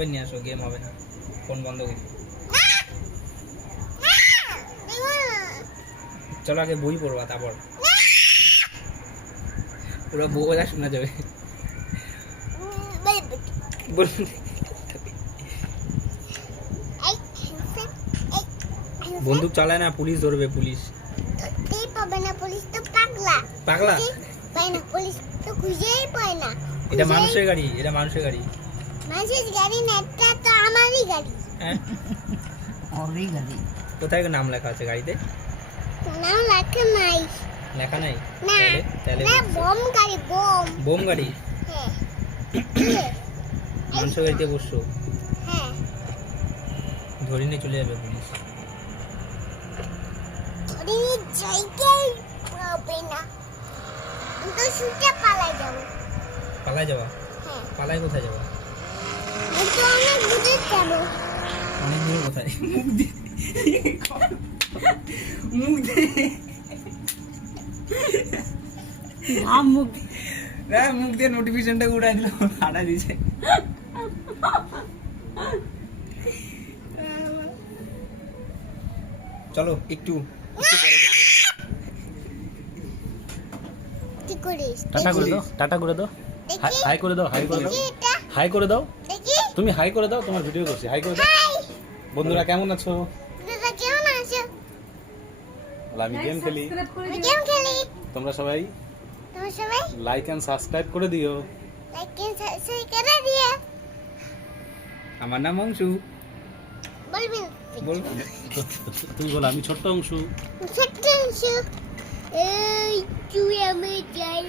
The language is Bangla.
নিয়ে আসো, গেম হবে না, ফোন বন্ধ করে। চলো আগে বই পড়বা, তারপর পুরো বইটা শোনা যাবে। বন্দুক চালায় না, পুলিশ ধরবে, পুলিশ পাবে না, পুলিশ তো পাগলা পাগলা। পায় না, পুলিশ তো খুঁজেই পায় না। এটা মানুষের গাড়ি, এটা মানুষের গাড়ি। মানুষের গাড়ি না, এটা তো আমারই গাড়ি। হ্যাঁ, ওরই গাড়ি। কোথায় নাম লেখা আছে গাড়িতে? নাম লেখা নাই। লেখা নাই? না তাহলে না, বোম গাড়ি, বোম। বোম গাড়ি। হ্যাঁ মানুষের গাড়িতে বসছো, হ্যাঁ, ধরে নিয়ে চলে যাবে পুলিশ। ধরে জায়গায় পাবে না, আমি তো ছুটে পালাই যাবো। পালায় যাওয়া? হ্যাঁ, পালায় কোথায় যাওয়া? আমি তো অনেক দূরে যাবো। অনেক দূরে কোথায়? মুখ দিয়ে, মুখ দিয়ে, মুখ হ্যাঁ মুখ দিয়ে নোটিফিকেশনটা উড়াই দিল, হাঁটা দিয়েছে। চলো একটু পরে যাবো। কি করিস? টাটা করে দাও, টাটা করে দাও, দেখি হাই করে দাও, হাই করে দাও, দেখি এটা, হাই করে দাও। দেখি। তুমি হাই করে দাও, তোমার ভিডিও করছি, হাই করে দাও। হাই, বন্ধুরা কেমন আছো? দাদা কেমন আছো? বলে আমি গেম খেলি, আমি গেম খেলি। তোমরা সবাই তোমরা সবাই লাইক এন্ড সাবস্ক্রাইব করে দিও। লাইক এন্ড সাবস্ক্রাইব করে দিও। আমার নাম অংশু। বলবেন বল। তুমি বলো আমি ছোট্ট অংশু। ছোট্ট অংশ। এই তুই আমি যাই